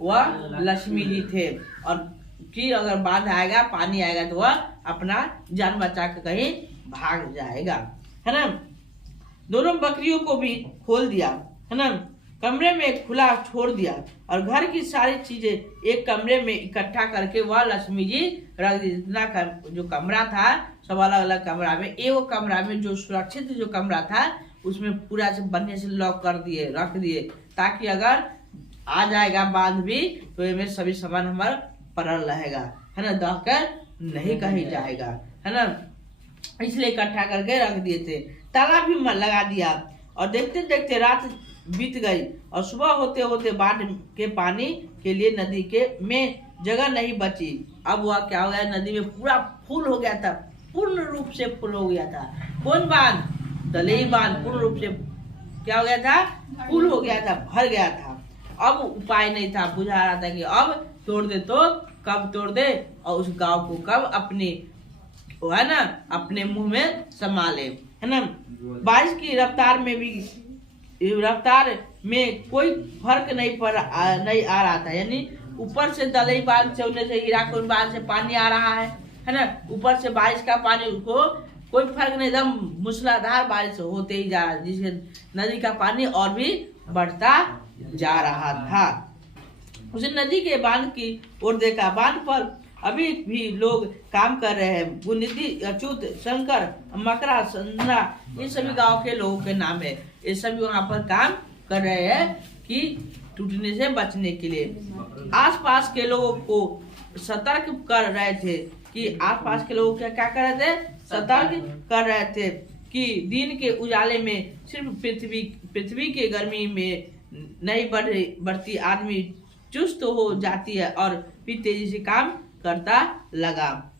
वह लक्ष्मी जी थे, और कि अगर बाढ़ आएगा, पानी आएगा तो वह अपना जान बचा कर कहीं भाग जाएगा, है ना। दोनों बकरियों को भी खोल दिया, है ना, कमरे में खुला छोड़ दिया और घर की सारी चीजें एक कमरे में इकट्ठा करके वह लक्ष्मी जी रख दी। जितना जो कमरा था सब अलग अलग कमरा में, एक कमरा में जो सुरक्षित जो कमरा था उसमें पूरा से बढ़िया से लॉक कर दिए, रख दिए, ताकि अगर आ जाएगा बांध भी तो इसमें सभी सामान हमारा पड़ल रहेगा, है ना, दहकर नहीं कहीं जाएगा, है ना, इसलिए इकट्ठा करके रख दिए थे। ताला भी लगा दिया और देखते देखते रात बीत गई और सुबह होते होते बाढ़ के पानी के लिए नदी के में जगह नहीं बची। अब वह क्या हो गया, नदी में पूरा फुल हो गया था, पूर्ण रूप से फुल हो गया था। कौन बांध? दलई बांध पूर्ण रूप से क्या हो गया था, फुल हो गया था, भर गया था। अब उपाय नहीं था, बुझा रहा था कि अब तोड़ दे तो कब तोड़ दे और उस गांव को कब अपने, है ना, अपने मुंह में संभाले, है ना। बारिश की रफ्तार में कोई फर्क नहीं आ रहा था, यानी ऊपर से दलई बांध से उन्हें से हीराकुंड बांध से पानी आ रहा है ना, ऊपर से बारिश का पानी, उसको कोई फर्क नहीं, एकदम मूसलाधार बारिश होते ही जा रहा है, जिससे नदी का पानी और भी बढ़ता जा रहा था। उसे नदी के बांध की ओर देखा, बांध पर अभी भी लोग काम कर रहे हैं। बुनिधि, अच्युत, शंकर, मकरा, संद्रा, ये सभी गांव के लोगों के नाम है। ये सभी वहां पर काम कर रहे हैं कि टूटने से बचने के लिए। आसपास के लोगों को सतर्क कर रहे थे कि आसपास के लोग क्या कर रहे थे, सतर्क कर रहे थे कि दिन के उजाले में सिर्फ पृथ्वी के गर्मी में नहीं बढ़ती, आदमी चुस्त हो जाती है और भी तेजी से काम करता लगा।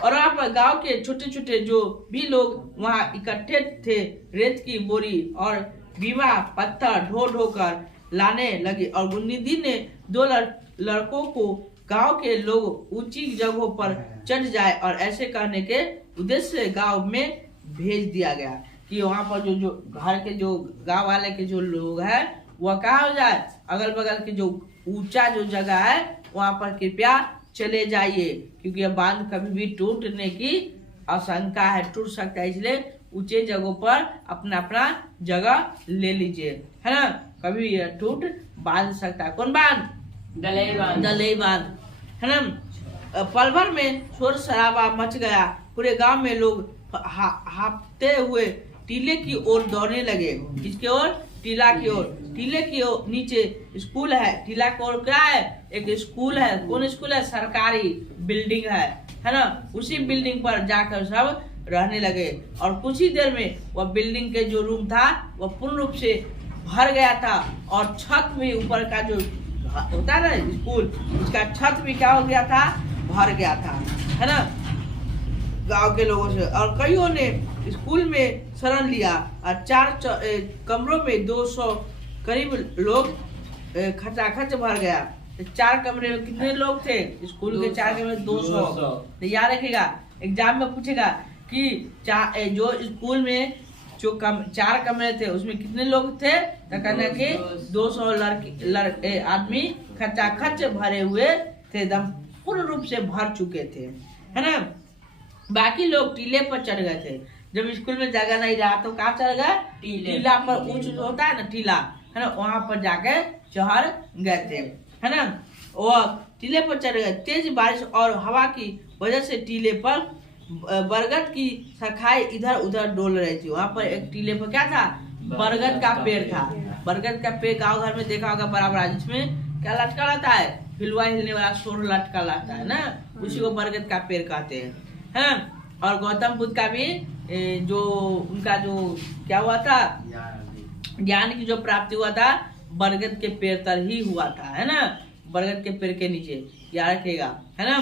और वहाँ पर गांव के छोटे छोटे जो भी लोग वहाँ इकट्ठे थे, रेत की बोरी और बीमा पत्थर ढो ढो कर लाने लगे और गुनिधि ने दो लड़कों को गांव के लोग ऊंची जगहों पर चढ़ जाए और ऐसे करने के उद्देश्य से गांव में भेज दिया गया कि वहाँ पर जो घर के जो गांव वाले के जो लोग हैं वह कहाँ हो जाए, अगल बगल के जो ऊंचा जो जगह है वहाँ पर कृपया चले जाइए, क्योंकि यह बांध कभी भी टूटने की आशंका है, टूट सकता है, इसलिए ऊंचे जगहों पर अपना अपना जगह ले लीजिए, है ना, कभी यह टूट बांध सकता है। कौन बांध? दलई बांध, है ना। पल भर में शोर शराबा मच गया, पूरे गांव में लोग हाँफते हुए टीले की ओर दौड़ने लगे। किसकी ओर? टीला की ओर। टीले की ओर नीचे स्कूल है, टीला की ओर क्या है, एक स्कूल है। कौन स्कूल है? सरकारी बिल्डिंग है ना, उसी बिल्डिंग पर जाकर सब रहने लगे और कुछ ही देर में वह बिल्डिंग के जो रूम था वह पूर्ण रूप से भर गया था और छत में ऊपर का जो होता है ना स्कूल, उसका छत भी क्या हो गया था, भर गया था, है ना, गांव के लोगों से। और कईयों ने स्कूल में शरण लिया और 4 कमरों में 200 करीब लोग खचाखच भर गया। 4 कमरे में कितने लोग थे? स्कूल के 4 कमरे में 200। तो याद रखिएगा, एग्जाम में पूछेगा कि जो स्कूल में जो 4 कमरे थे उसमें कितने लोग थे, तो कहना कि 200 लड़के आदमी खचाखच भरे हुए थे, एकदम पूर्ण रूप से भर चुके थे, है ना। बाकी लोग टीले पर चढ़ गए थे। जब स्कूल में जगह नहीं रहा तो कहाँ चढ़ गए? टीला पर, ऊंच होता है ना टीला, है ना, वहां पर जाके चढ़ गए थे, है ना। वो टीले पर चढ़ गए। तेज बारिश और हवा की वजह से टीले पर बरगद की शाखाएं इधर उधर डोल रही थी। वहां पर एक टीले पर क्या था? बरगद का पेड़ था। बरगद का पेड़ गाँव घर में देखा होगा बड़ा बड़ा, जिसमें क्या लटका रहता है, हिलवा हिलने वाला शोर लटका रहता है ना, उसी को बरगद का पेड़ कहते हैं, है ना। और गौतम बुद्ध का भी जो उनका जो क्या हुआ था, ज्ञान की जो प्राप्ति हुआ था बरगद के पेड़ तर ही हुआ था, है ना, बरगद के पेड़ के नीचे, याद रखिएगा, है ना।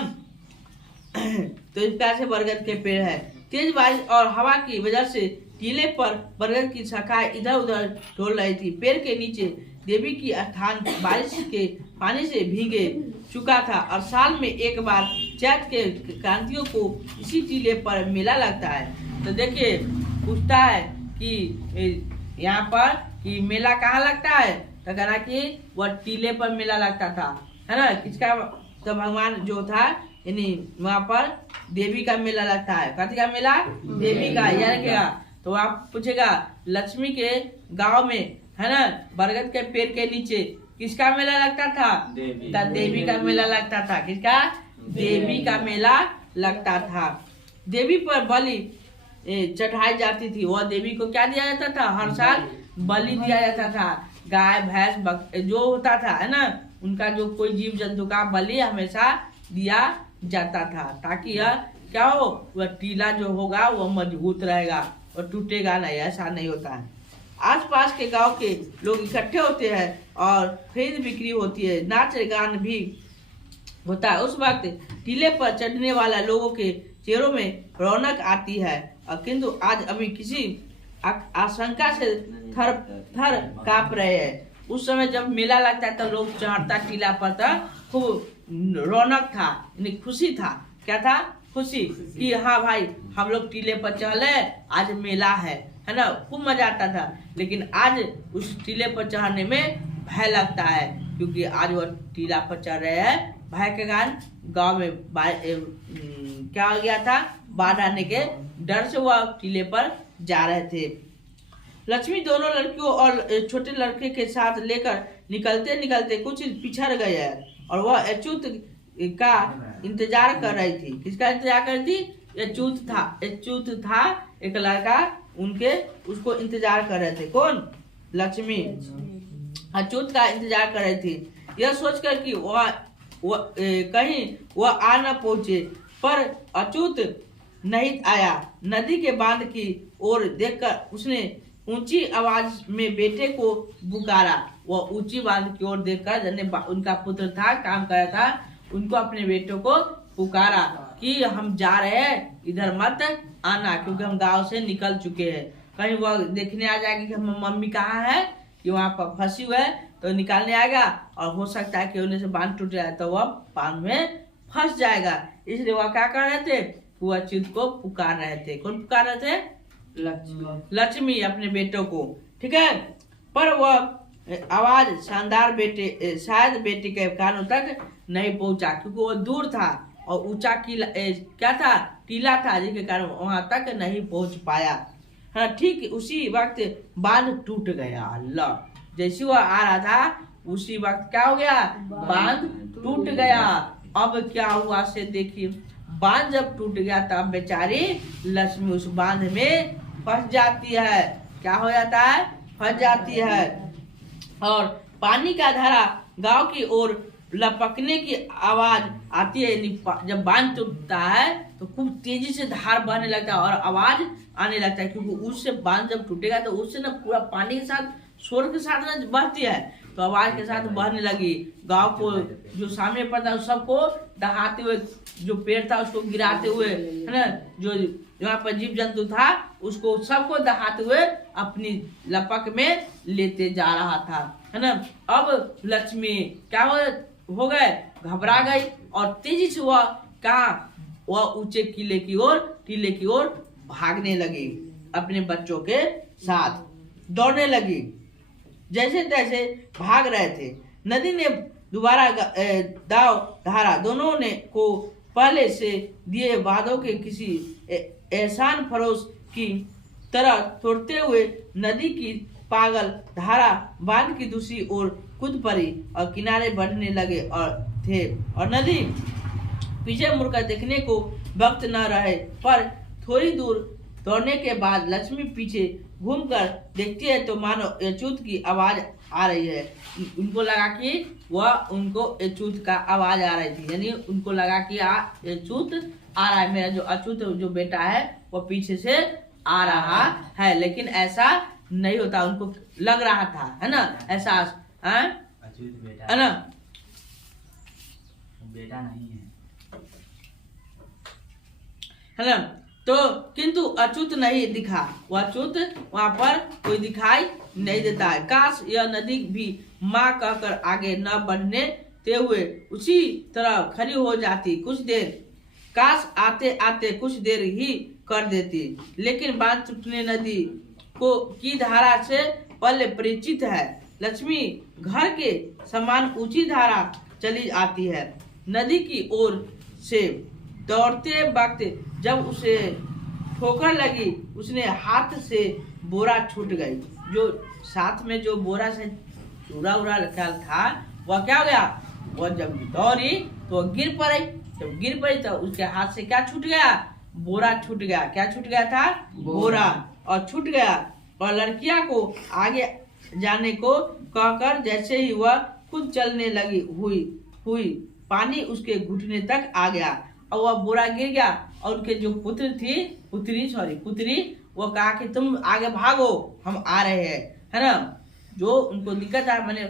तो इस प्रकार से बरगद के पेड़ है। तेज बारिश और हवा की वजह से टीले पर बरगद की शाखाएं इधर उधर डोल रही थी। पेड़ के नीचे देवी की स्थान बारिश के पानी से भीगे चुका था और साल में एक बार चैत के क्रांतियों को इसी टीले पर मेला लगता है। तो देखिए, पूछता है कि यहाँ पर कि मेला कहाँ लगता है, तो कहना कि वह टीले पर मेला लगता था। है ना। किसका? तो भगवान जो था यानी वहाँ पर देवी का मेला लगता है। कथी का मेला? देवी का। यार क्या? तो आप पूछेगा लक्ष्मी के गांव में है ना बरगद के पेड़ के नीचे किसका मेला लगता था? देवी का मेला लगता था। किसका? देवी का मेला लगता था। देवी पर बलि चढ़ाई जाती थी। वह देवी को क्या दिया जाता था? हर साल बलि दिया जाता था। गाय भैंस जो होता था है ना उनका जो कोई जीव जंतु का बलि हमेशा दिया जाता था ताकि यह क्या हो, वह टीला जो होगा वह मजबूत रहेगा और टूटेगा नहीं। ऐसा नहीं होता है। आसपास के गांव के लोग इकट्ठे होते हैं और खरीद बिक्री होती है, नाच गान भी होता है। उस वक्त टीले पर चढ़ने वाला लोगों के चेहरों में रौनक आती है। और किंतु आज अभी किसी आशंका से थर थर कांप रहे हैं। उस समय जब मेला लगता है तो लोग चढ़ता टीला पर था, खूब रौनक था, खुशी था। क्या था? खुशी कि हाँ भाई हम लोग टीले पर चढ़े, आज मेला है ना। खूब मजा आता था। लेकिन आज उस टीले पर चढ़ने में भय लगता है क्योंकि आज वो टीला पर चढ़ रहे हैं। भय के कारण गांव में क्या हो गया था? बाढ़ आने के डर से वह टीले पर जा रहे थे। लक्ष्मी दोनों लड़कियों और छोटे लड़के के साथ लेकर निकलते निकलते कुछ पिछड़ गए हैं और वह अच्युत का इंतजार कर रही थी। किसका इंतजार कर रही थी? अच्युत था एक लड़का, उनके उसको इंतजार कर रहे थे। कौन? लक्ष्मी अच्युत का इंतजार कर रही थी। यह सोचकर कि वह कहीं वह आ न पहुंचे, पर अच्युत नहीं आया। नदी के बांध की ओर देखकर उसने ऊंची आवाज में बेटे को पुकारा। वह ऊंची बांध की ओर देखकर उनका पुत्र था, काम कर रहा था, उनको अपने बेटों को पुकारा कि हम जा रहे हैं, इधर मत आना क्योंकि हम गांव से निकल चुके हैं। कहीं वह देखने आ जाएगी कि हम मम्मी कहाँ है, कि वहाँ पर फंसी हुई है, तो निकालने आएगा और हो सकता है कि उन्हें से बांध टूट जाए तो वह बांध में फंस जाएगा। इसलिए वह क्या कर रहे थे? वो अच्युत को पुकार रहे थे। कौन पुकार रहे थे? लक्ष्मी अपने बेटों को। ठीक है, पर वह आवाज शायद बेटे के कानों तक नहीं पहुंचा क्योंकि वो दूर था और ऊंचा क्या था? टीला था, जिसके कारण वहां तक नहीं पहुंच पाया। हाँ, ठीक उसी वक्त बांध टूट गया। अल्लाह, जैसे वह आ रहा था उसी वक्त क्या हो गया? बांध टूट गया। अब क्या हुआ से देखिए, बांध जब टूट गया तब बेचारी लक्ष्मी उस बांध में फंस जाती है। क्या हो जाता है? फंस जाती है और पानी का धारा गांव की ओर लपकने की आवाज आती है। जब बांध टूटता है तो खूब तेजी से धार बहने लगता है और आवाज आने लगता है क्योंकि उससे बांध जब टूटेगा तो उससे ना पूरा पानी के साथ शोर के साथ ना बहती है तो आवाज के साथ बहने लगी। गांव को जो सामने पड़ता है सबको दहाते हुए, जो पेड़ था उसको गिराते हुए, है ना, जो यहाँ पर जीव जंतु था उसको सबको दहाते हुए अपनी लपक में लेते जा रहा था, है ना। अब लक्ष्मी क्या हो गए? घबरा गई और तेजी से वह ऊंचे टीले की ओर भागने लगी। अपने बच्चों के साथ दौड़ने लगी। जैसे तैसे भाग रहे थे। नदी ने दोबारा दाव धारा दोनों ने को पहले से दिए वादों के किसी एहसान फरोश की तरह तोड़ते हुए नदी की पागल धारा बांध की दूसरी ओर कूद पड़ी और किनारे बढ़ने लगे और नदी पीछे मुड़कर देखने को वक्त न रहे। पर थोड़ी दूर दौड़ने के बाद लक्ष्मी पीछे घूमकर देखती है तो मानो अच्युत की आवाज आ रही है। उनको लगा कि उनको अच्युत का आवाज आ रही थी, यानी उनको लगा कि अच्युत आ रहा है, मेरा जो अच्युत जो बेटा है वो पीछे से आ रहा है। लेकिन ऐसा नहीं होता, उनको लग रहा था, है ना, एहसास है ना, बेटा नहीं है ना। तो किंतु अच्युत नहीं दिखा, वह अच्युत वहां पर कोई दिखाई नहीं देता है। काश यह नदी भी माँ कहकर आगे न बढ़ने ते हुए उसी तरह खड़ी हो जाती। कुछ देर, काश आते आते कुछ देर ही कर देती, लेकिन बांध टूटने नदी की धारा से पहले परिचित है। लक्ष्मी घर के समान ऊंची धारा चली आती है। नदी की ओर से दौड़ते वक्त जब उसे ठोकर लगी, उसने हाथ से बोरा छूट गई। जो साथ में जो बोरा से चूरा उड़ा रखा था वह क्या हो गया, वह जब दौड़ी तो गिर पड़ी। जब गिर पड़ी तो उसके हाथ से क्या छूट गया, बोरा छूट गया। क्या छूट गया था, बोरा, और छूट गया। और लड़कियां को आगे जाने को कहकर जैसे ही वह खुद चलने लगी हुई पानी उसके घुटने तक आ गया और वह बोरा गिर गया। और उनके जो पुत्री वो कहा कि तुम आगे भागो, हम आ रहे हैं, है ना। जो उनको दिक्कत है, मैंने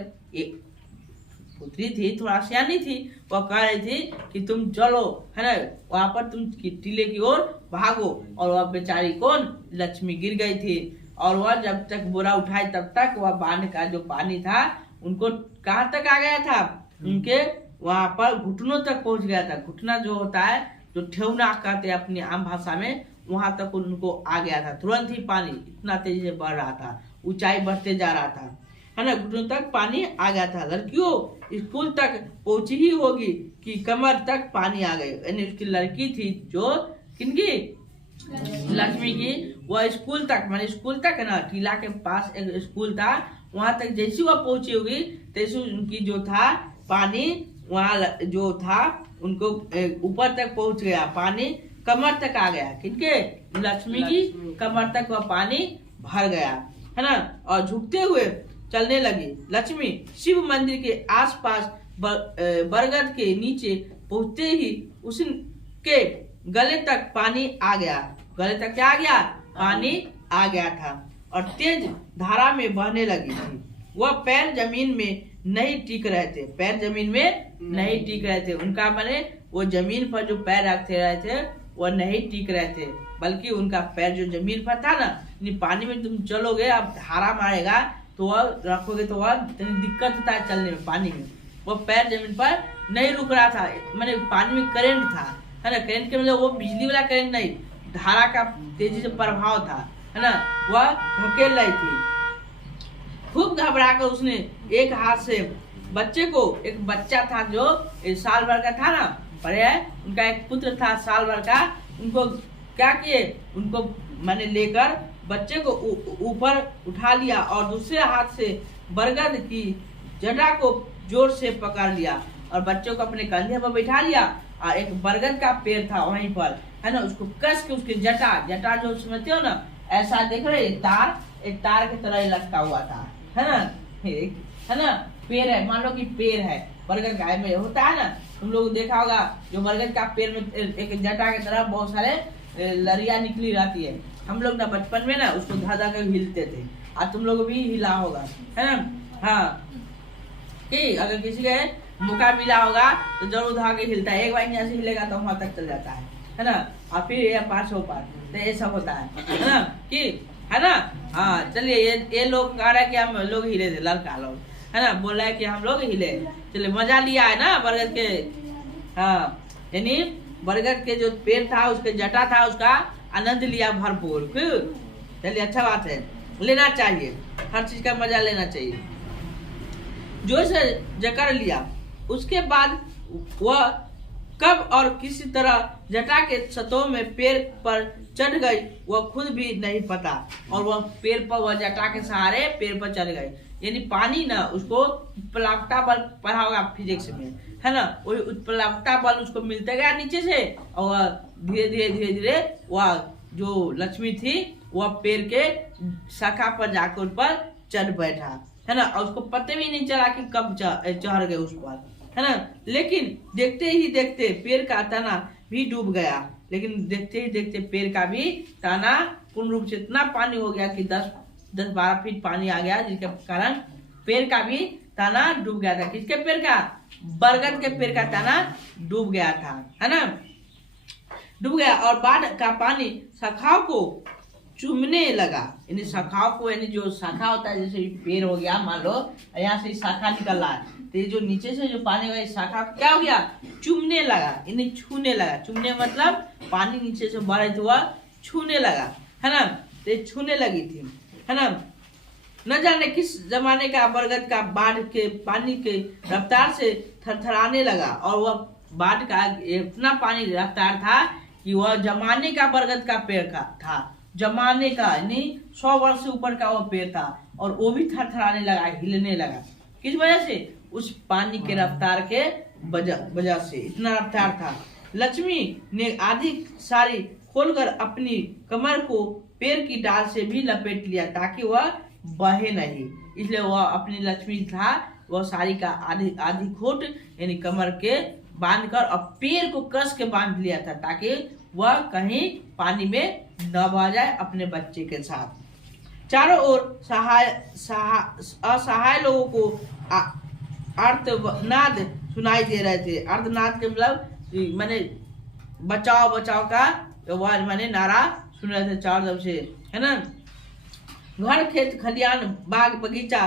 पुत्री थी, थोड़ा सियानी थी, वो कह रही थी कि तुम चलो, है ना, वहां पर तुम टीले की ओर भागो। और वह बेचारी कौन, लक्ष्मी गिर गई थी। और वह जब तक बोरा उठाई तब तक वह बांध का जो पानी था उनको कहाँ तक आ गया था, उनके वहां पर घुटनों तक पहुंच गया था। घुटना जो होता है, जो ठेवना कहते हैं अपनी आम भाषा में, वहां तक उनको आ गया था। तुरंत ही पानी इतना तेजी से बढ़ रहा था, ऊंचाई बढ़ते जा रहा था, है ना, घुटनों तक पानी आ गया था। लड़कियों स्कूल तक पहुंची ही होगी कि कमर तक पानी आ गई। यानी उसकी लड़की थी जो किनकी, लक्ष्मी की, वह स्कूल तक, माने स्कूल तक है ना, टीला के पास एक स्कूल था, वहां तक जैसी वह पहुंची होगी तैसे उनकी जो था पानी वहां जो था उनको ऊपर तक पहुंच गया, पानी कमर तक आ गया। किनके, लक्ष्मी की कमर तक वह पानी भर गया, है ना। और झुकते हुए चलने लगी। लक्ष्मी शिव मंदिर के आसपास बरगद के नीचे पहुंचते ही उसके गले तक पानी आ गया। गले तक क्या आ गया, पानी आ गया था और तेज धारा में बहने लगी थी। वह पैर जमीन में नहीं टिक रहे थे, पैर जमीन में नहीं टिक रहे थे। उनका माने वो जमीन पर जो पैर रखते रहे थे वह नहीं टिक रहे थे, बल्कि उनका पैर जो जमीन पर था ना, पानी में तुम चलोगे, अब धारा मारेगा तो वह रखोगे तो वह दिक्कत होता है चलने में, पानी में। वो पैर जमीन पर नहीं रुक रहा था, माने पानी में करंट था, है ना। करंट के मतलब वो बिजली वाला करंट नहीं, धारा का तेजी से प्रभाव था, है ना। वह धकेल रही थी। खूब घबराकर उसने एक हाथ से बच्चे को, एक बच्चा था जो साल भर का था ना, पढ़े है, उनका एक पुत्र था साल भर का, उनको क्या किए, उनको मैंने लेकर बच्चे को ऊपर उठा लिया और दूसरे हाथ से बरगद की जटा को जोर से पकड़ लिया और बच्चों को अपने कंधे पर बैठा लिया। और एक बरगद का पेड़ था वहीं पर, है ना, उसको कस के उसके जटा जो समझते हो ना, ऐसा देख रहे, एक तार की तरह लटका हुआ था, है ना, है ना। पेड़ है, मान लो कि पेड़ है, बरगद का में होता है ना, तुम लोग देखा होगा, जो बरगद का पेड़ में एक जटा की तरह बहुत सारे लड़ियां निकली रहती है। हम लोग ना बचपन में ना उसको धा धा कर हिलते थे, और तुम लोग भी हिला होगा, है ना। हाँ, कि अगर किसी के मौका मिला होगा तो जरूर धा के हिलता है। एक बार यहाँ से हिलेगा तो वहां तक चल जाता है ना, और फिर ये पास हो पार, तो ये सब होता है ना, कि है ना। हाँ, चलिए, ये लोग कह रहे हैं कि हम लोग हिले थे, लड़का लोग, है ना, बोल रहा है कि हम लोग हिले। चलिए, मजा लिया है ना बरगद के, हाँ, यानी बरगद के जो पेड़ था, उसके जटा था, उसका आनंद लिया भरपूर। चलिए, अच्छा बात है, लेना चाहिए, हर चीज का मजा लेना चाहिए। जो से जकड़ लिया, उसके बाद वह कब और किसी तरह जटा के सतों में पेड़ पर चढ़ गई वह खुद भी नहीं पता, और वह पेड़ पर, वह जटा के सहारे पेड़ पर चढ़ गई। यानी पानी ना उसको उत्प्लावकता बल पढ़ा होगा फिजिक्स में, है ना, वही उत्प्लावकता बल उसको मिलते गया नीचे से, और वह धीरे धीरे वह जो लक्ष्मी थी वह पेड़ के शाखा पर जाकर उस पर चढ़ बैठा, है ना, और उसको पता भी नहीं चला कि कब चढ़ गए उस पर, है ना। लेकिन देखते ही देखते पेड़ का तना भी डूब गया। लेकिन देखते ही देखते पेड़ का भी तना पूर्ण रूप से इतना पानी हो गया कि 10-12 फीट पानी आ गया, जिसके कारण पेड़ का भी तना डूब गया था। किसके पेड़ का? बरगद के पेड़ का तना डूब गया था, है ना, डूब गया। और बाढ़ का पानी शाखाओं को चूमने लगा। यानी शाखाओं को, यानी जो शाखा होता है, जैसे पेड़ हो गया, मान लो यहाँ से शाखा निकल रहा है, तो जो नीचे से जो पानी होगा, शाखा क्या हो गया? चूमने लगा, यानी छूने लगा। चूमने मतलब पानी नीचे से बढ़ रही थी, वह छूने लगा, है ना, तो छूने लगी थी, है ना। न जाने किस जमाने का बरगद का बाढ़ के पानी के रफ्तार से थरथराने लगा और वह बाढ़ का इतना पानी रफ्तार था कि वह जमाने का बरगद का पेड़ का था, जमाने का यानी 100 वर्ष से ऊपर का वो पेड़ था और वो भी थरथराने लगा, हिलने लगा। किस वजह से? उस पानी के रफ्तार के वजह से इतना रफ्तार था। लक्ष्मी ने आधी साड़ी खोलकर अपनी कमर को पेड़ की डाल से भी लपेट लिया ताकि वह बहे नहीं। इसलिए वह अपनी लक्ष्मी था, वह साड़ी का आधी खोट यानी कमर के बांधकर और पेड़ को कस के बांध लिया था ताकि वह कहीं पानी में न बह जाए अपने बच्चे के साथ। चारों ओर असहाय लोगों को आर्तनाद सुनाई दे रहे थे। आर्तनाद के मतलब मैंने बचाओ बचाओ का मैंने नारा सुन रहे थे चारों तरफ से, है ना। घर खेत खलियान बाग बगीचा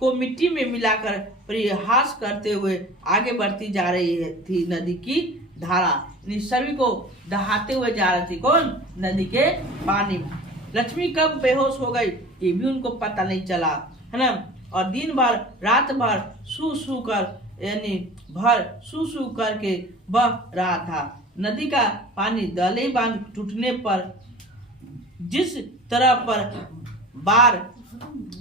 को मिट्टी में मिलाकर परिहास करते हुए आगे बढ़ती जा रही थी नदी की धारा। सभी को दहाते हुए जा रही थी। कौन? नदी के पानी। लक्ष्मी कब बेहोश हो गई ये भी उनको पता नहीं चला, है ना। और दिन भर रात भर सू सू कर यानी भर सू सू करके बह रहा था। नदी का पानी दलई बांध टूटने पर जिस तरह पर बार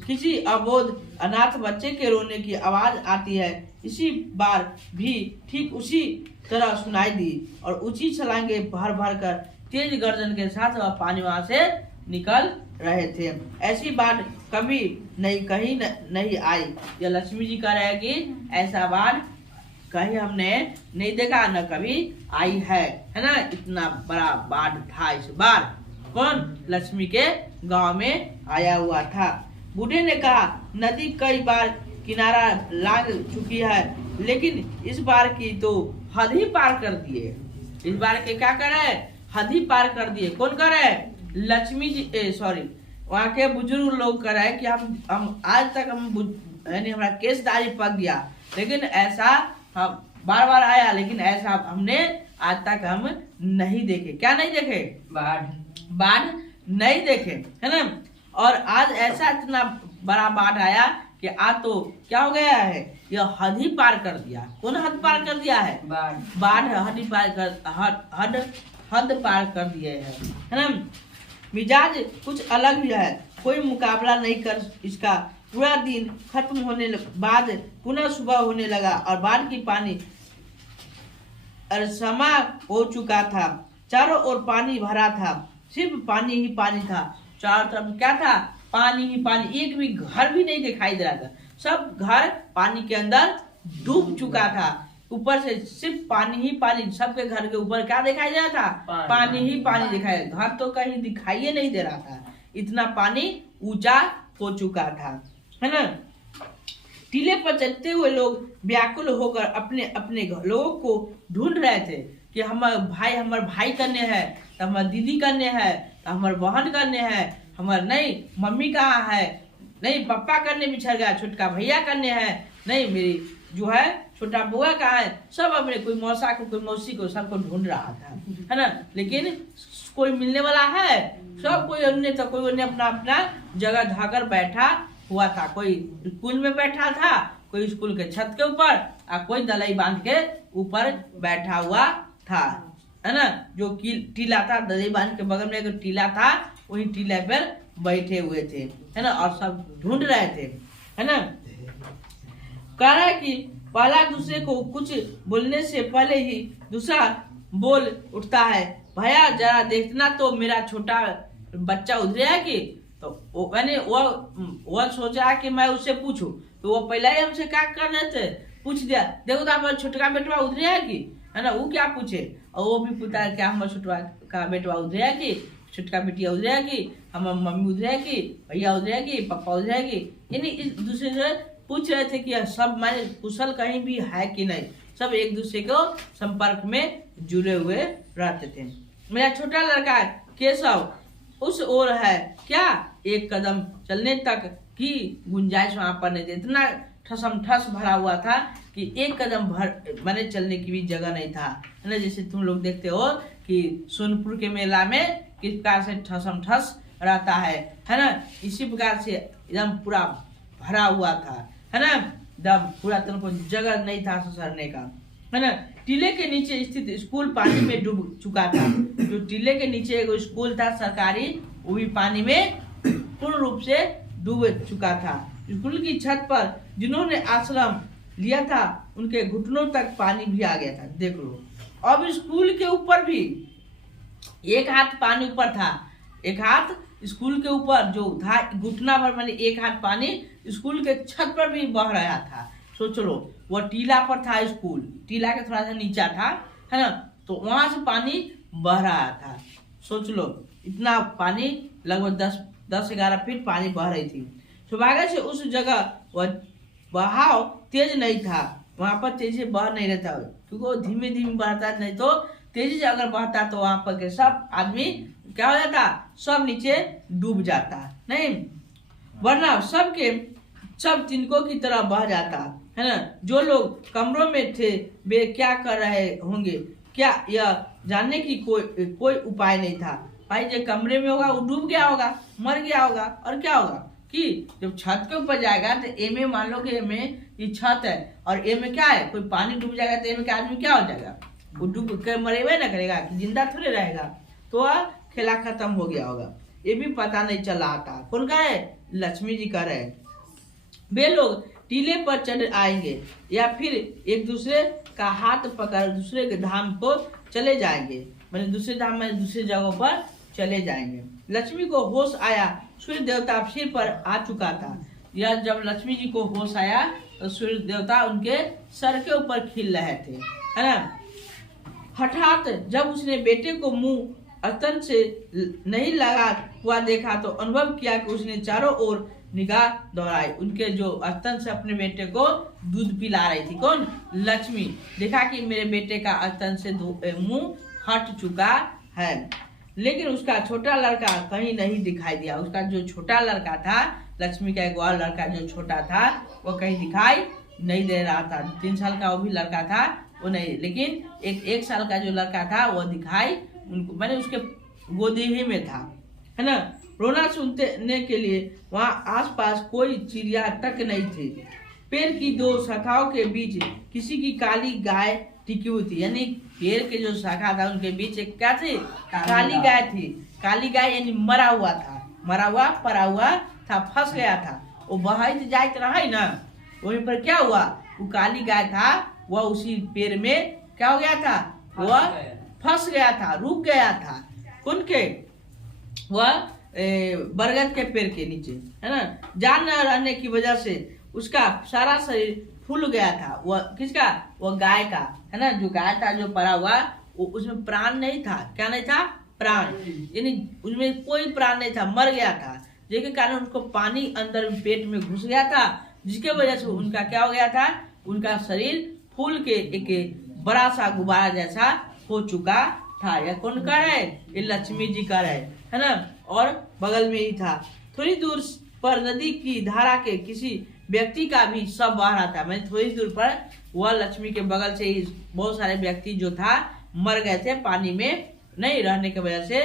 किसी अबोध अनाथ बच्चे के रोने की आवाज आती है, इसी बार भी ठीक उसी तरह सुनाई दी और ऊंची छलांगे भर भर कर तेज गर्जन के साथ वह पानी वहां से निकल रहे थे। ऐसी बात कभी नहीं कहीं नहीं आई। यह लक्ष्मी जी कह रहे हैं कि ऐसा बात कहीं हमने नहीं देखा, न कभी आई है ना। इतना बड़ा बाढ़ था इस बार। कौन? लक्ष्मी के गांव में आया हुआ था। बूढ़े ने कहा नदी कई बार किनारा लांग चुकी है लेकिन इस बार की तो हद ही पार कर दिए। इस बार के क्या कर रहे हैं? हद ही पार कर दिए। कौन कर रहे हैं? लक्ष्मी जी सॉरी वहाँ के बुजुर्ग लोग कर रहे हैं कि हम आज तक यानी हमारा केसदारी पक गया लेकिन ऐसा हम बार आया लेकिन ऐसा हमने आज तक हम नहीं देखे। क्या नहीं देखे? बाढ़ नहीं देखे, है ना। और आज ऐसा इतना बड़ा बाढ़ आया कि आज तो क्या हो गया है, यह हद ही पार कर दिया। कौन हद पार कर दिया है? बाढ़ हद पार कर दिए है ना। मिजाज कुछ अलग ही है, कोई मुकाबला नहीं कर इसका। पूरा दिन खत्म होने बाद पुनः सुबह होने लगा और बाढ़ की पानी अरसमा हो चुका था। चारों ओर पानी भरा था, सिर्फ पानी ही पानी था। चारों तरफ क्या था? पानी ही पानी। एक भी घर भी नहीं दिखाई दे रहा था, सब घर पानी के अंदर डूब चुका था। ऊपर से सिर्फ पानी ही पानी। सबके घर के ऊपर क्या दिखाई दे रहा था? पानी ही पानी दिखाई। घर तो कहीं दिखाई नहीं दे रहा था, इतना पानी ऊंचा हो चुका था, है ना। टीले पर चलते हुए लोग व्याकुल होकर अपने अपने लोगों को ढूंढ रहे थे कि हमारे भाई करने हैं, तो हमारे दीदी करने हैं, तो हमारे बहन करने हैं, हमारे नहीं मम्मी कहाँ है, नहीं पापा करने बिछड़ गया, छोटका भैया करने हैं, नहीं मेरी जो है छोटा बुआ कहाँ है। सब अपने कोई मौसा को कोई मौसी को सबको ढूंढ रहा था, है ना। लेकिन कोई मिलने वाला है? सब कोई अपना अपना जगह धाकर बैठा हुआ था। कोई स्कूल में बैठा था, कोई स्कूल के छत के ऊपर और कोई दलाई बांध के ऊपर बैठा हुआ था, है ना। जो टीला था, दलाई बांध के बगल में एक टीला था, वही टीला पर बैठे हुए थे, है ना। और सब ढूंढ रहे थे, है ना। कह रहा है कि पहला दूसरे को कुछ बोलने से पहले ही दूसरा बोल उठता है, भैया जरा देखना तो मेरा छोटा बच्चा उधर है कि। तो वो सोचा कि मैं उससे पूछूं, तो वो पहले ही हमसे क्या कर रहे थे, पूछ दिया देखो तो हमारा छोटका बेटवा उधर है कि, है ना। वो क्या पूछे और वो भी पूछा है क्या हमारा छोटवा का बेटवा उधर है कि, छोटका बेटिया उधर है कि, हमारी मम्मी उधर है कि, भैया उधर है कि, पापा उधर है कि। यानी इस दूसरे से पूछ रहे थे कि सब माने कुशल कहीं भी है कि नहीं। सब एक दूसरे को संपर्क में जुड़े हुए रहते थे। मेरा छोटा लड़का केशव उस ओर है क्या, एक कदम चलने तक की गुंजाइश वहां पर नहीं थी। इतना ठसम ठस भरा हुआ था कि एक कदम मैंने चलने की भी जगह नहीं था, है ना। जैसे तुम लोग देखते हो कि सोनपुर के मेला में किस प्रकार से ठसम ठस रहता है ना। इसी प्रकार से एकदम पूरा भरा हुआ था, है ना, एकदम पूरा तरह को जगह नहीं था ससरने का, है ना। टीले के नीचे स्थित स्कूल पानी में डूब चुका था। जो टीले के नीचे एक स्कूल था सरकारी, वो भी पानी में पूर्ण रूप से डूब चुका था। स्कूल की छत पर जिन्होंने आश्रम लिया था उनके घुटनों तक पानी भी आ गया था, देख लो। अब स्कूल के ऊपर भी एक हाथ पानी ऊपर था, एक हाथ स्कूल के ऊपर जो था घुटना पर, माने एक हाथ पानी स्कूल के छत पर भी बह रहा था। सोच लो, वो टीला पर था स्कूल, टीला के थोड़ा सा नीचा था, है ना, तो वहां से पानी बह रहा था। सोच लो, इतना पानी, लगभग 10-11 फीट पानी बह रही थी। सौभाग्य से उस जगह वह बहाव तेज नहीं था, वहां पर तेजी से बह नहीं रहता, क्योंकि वो धीमे धीमे बहता, नहीं तो तेजी से अगर बहता तो वहां पर के सब आदमी क्या हो जाता, सब नीचे डूब जाता, नहीं, वरना सब तिनकों की तरह बह जाता, है ना। जो लोग कमरों में थे वे क्या कर रहे होंगे, क्या यह जानने की कोई उपाय नहीं था। भाई जो कमरे में होगा वो डूब गया होगा, मर गया होगा, और क्या होगा कि जब छत के ऊपर जाएगा तो ए में, मान लो कि ए में ये छत है और ए में क्या है, कोई पानी डूब जाएगा तो ए में क्या आदमी क्या हो जाएगा, वो डूब कर मरेगा ना करेगा कि जिंदा थोड़े रहेगा, तो वह खेला खत्म हो गया होगा। ये भी पता नहीं चल रहा था। कौन का है, लक्ष्मी जी का है। वे लोग टीले पर चढ़ आएंगे या फिर एक दूसरे का हाथ पकड़ दूसरे के धाम को चले जाएंगे, मैंने दूसरे धाम में दूसरे जगहों पर चले जाएंगे। लक्ष्मी को होश आया, सूर्य देवता सिर पर आ चुका था। यह जब लक्ष्मी जी को होश आया तो सूर्य देवता उनके सर के ऊपर खिल रहे थे, है ना। हठात जब उसने बेटे को मुंह स्तन से नहीं लगा हुआ देखा तो अनुभव किया कि उसने चारों ओर निगाह दौड़ाई। उनके जो स्तन से अपने बेटे को दूध पिला रही थी, कौन, लक्ष्मी। देखा कि मेरे बेटे का स्तन से मुंह हट चुका है, लेकिन उसका छोटा लड़का कहीं नहीं दिखाई दिया। उसका जो छोटा लड़का था, लक्ष्मी का एक और लड़का जो छोटा था, वो कहीं दिखाई नहीं दे रहा था। 3 साल का वो भी लड़का था, वो नहीं, लेकिन एक साल का जो लड़का था वो दिखाई उनको, मैंने उसके गोदी ही में था, है ना। रोना सुनने के लिए वहाँ आसपास कोई चिड़िया तक नहीं थी। पेड़ की 2 शाखाओं के बीच किसी की काली गाय टिकी हुई थी, यानी पेड़ के जो शाखा था उनके बीच एक क्या थी, काली गाय थी। काली गाय यानी मरा हुआ था, मरा हुआ पड़ा हुआ था, फंस गया था, वो बहाई जाइत रहा ना, वहीं पर क्या हुआ, वो काली गाय था, वह उसी पेड़ में क्या हो गया था, वह फंस गया था, रुक गया था। कौन के, वह बरगद के पेड़ के नीचे, है ना। जान न रहने की वजह से उसका सारा शरीर फूल गया था। वह किसका, वह गाय का, है ना। जो गाय था जो पड़ा हुआ, उसमें प्राण नहीं था, क्या नहीं था, प्राण, यानी उसमें कोई प्राण नहीं था, मर गया था, जिसके कारण उनको पानी अंदर पेट में घुस गया था, जिसके वजह से उनका क्या हो गया था, उनका शरीर फूल के एक बड़ा सा गुब्बारा जैसा हो चुका था। यह कौन का है, ये लक्ष्मी जी का है ना। और बगल में ही था, थोड़ी दूर पर नदी की धारा के किसी व्यक्ति का भी शव बह रहा था। मैं थोड़ी दूर पर वह लक्ष्मी के बगल से ही बहुत सारे व्यक्ति जो था मर गए थे, पानी में नहीं रहने की वजह से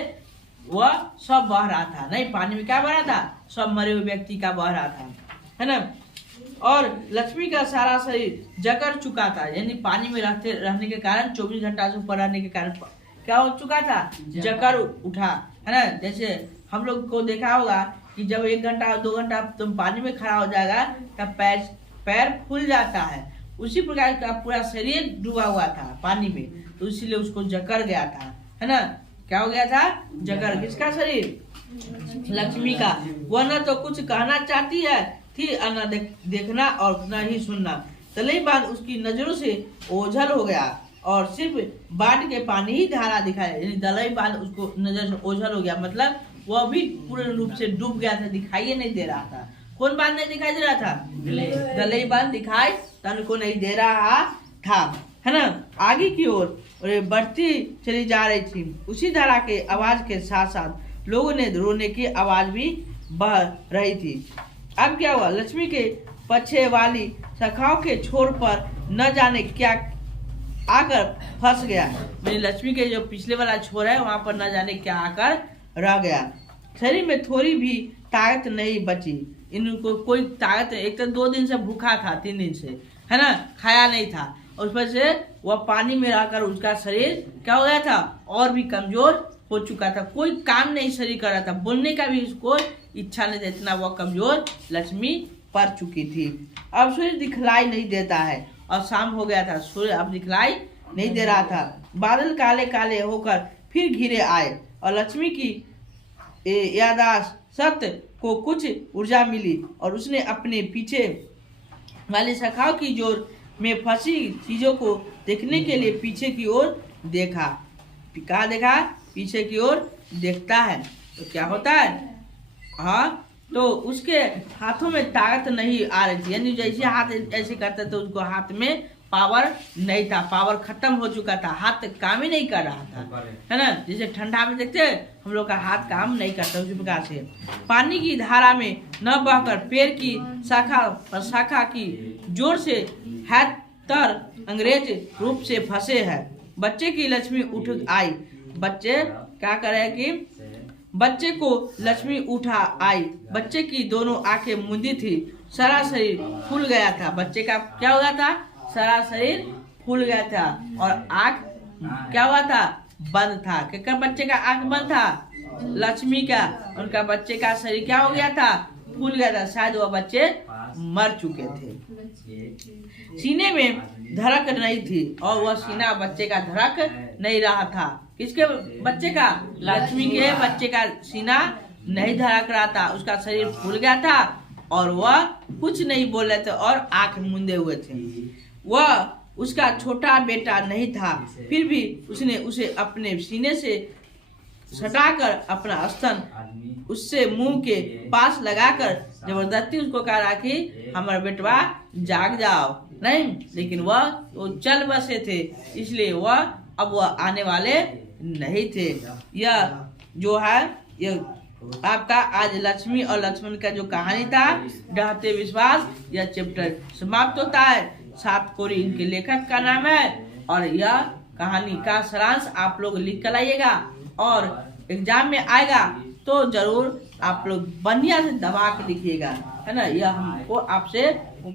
वह सब बह रहा था। नहीं, पानी में क्या बह रहा था, सब मरे हुए व्यक्ति का बह रहा था, है ना। और लक्ष्मी का सारा शरीर जकड़ चुका था, यानी पानी में रहने के कारण 24 घंटा से ऊपर रहने के कारण क्या हो चुका था, जकड़ उठा, है ना। जैसे हम लोग को देखा होगा कि जब 1 घंटा 2 घंटा तुम पानी में खड़ा हो जाएगा तब पैर फूल जाता है, उसी प्रकार का पूरा शरीर डूबा हुआ था पानी में, तो इसीलिए उसको जकड़ गया था, है ना। क्या हो गया था, जकड़। किसका शरीर, लक्ष्मी का। वह न तो कुछ कहना चाहती है थी, न देखना और न ही सुनना। तलई बांध उसकी नजरों से ओझल हो गया और सिर्फ बाढ़ के पानी ही धारा दिखाई, यानी दलई बांध उसको नजर से ओझल हो गया, मतलब वह भी पूर्ण रूप से डूब गया था, दिखाई नहीं दे रहा था। कौन बांध नहीं दिखाई दे रहा था, दलई बांध दिखाई तनको नहीं दे रहा था, है ना। आगे की ओर बढ़ती चली जा रही थी। उसी धारा के आवाज के साथ साथ लोगों ने रोने की आवाज भी बह रही थी। अब क्या हुआ, लक्ष्मी के पीछे वाली शाखाओं के छोर पर न जाने क्या आकर फंस गया। मेरी लक्ष्मी के जो पिछले वाला छोर है वहां पर न जाने क्या आकर रह गया। शरीर में थोड़ी भी ताकत नहीं बची, इनको कोई ताकत, एक तो 2 दिन से भूखा था, 3 दिन से, है ना, खाया नहीं था, और उस पर से वह पानी में रहकर उसका शरीर क्या हो गया था, और भी कमजोर हो चुका था। कोई काम नहीं शरीर कर रहा था, बोलने का भी इसको इच्छा नहीं था, इतना वह कमजोर लक्ष्मी पड़ चुकी थी। अब सूर्य दिखलाई नहीं देता है और शाम हो गया था, सूर्य अब दिखलाई नहीं दे रहा था। बादल काले काले होकर फिर घिरे आए और लक्ष्मी की याददाश्त सत्य को कुछ ऊर्जा मिली और उसने अपने पीछे वाले शाखाओं की जोर में फंसी चीजों को देखने के लिए पीछे की ओर देखा। कहा देखा? पीछे की ओर देखता है तो क्या होता है, हाँ, तो उसके हाथों में ताकत नहीं आ रही थी, यानी जैसे हाथ ऐसे करता तो उसको हाथ में पावर नहीं था, पावर खत्म हो चुका था, हाथ काम ही नहीं कर रहा था, है ना। जैसे ठंडा में देखते हैं हम लोग का हाथ काम नहीं करता, उसी प्रकार से पानी की धारा में न बहकर पेड़ की शाखा पर शाखा की जोर से है तर अंग्रेज रूप से फंसे है। बच्चे की लक्ष्मी उठ आई, बच्चे क्या करे कि बच्चे को लक्ष्मी उठा आई। बच्चे की दोनों आंखें मूंदी थी, सारा शरीर फूल गया था। बच्चे का क्या हो गया था, सारा शरीर फूल गया था और आंख क्या हुआ था, बंद था। क्या बच्चे का आंख बंद था, लक्ष्मी का, उनका बच्चे का शरीर क्या हो गया था, फूल गया था, शायद वह बच्चे मर चुके थे। सीने में धड़क नहीं थी और वह सीना बच्चे का धड़क नहीं रहा था। किसके बच्चे का, लक्ष्मी के बच्चे का सीना नहीं धड़क रहा था, उसका शरीर फूल गया था और वह कुछ नहीं बोल रहे थे और आंख मूंदे हुए थे। वह उसका छोटा बेटा नहीं था, फिर भी उसने उसे अपने सीने से सटाकर अपना स्तन उससे मुंह के पास लगाकर जबरदस्ती उसको कहा कि हमारा बेटवा जाग जाओ, नहीं, लेकिन वह तो चल बसे थे, इसलिए वह अब वह आने वाले नहीं थे। यह जो है यह आपका आज लक्ष्मी और लक्ष्मण का जो कहानी था, ढहते विश्वास, यह चैप्टर समाप्त होता है। 7 कोरी इनके लेखक का नाम है और यह कहानी का सारांश आप लोग लिख कर लाइएगा और एग्जाम में आएगा तो जरूर आप लोग बढ़िया से दबा के लिखिएगा, है ना। यह हमको आपसे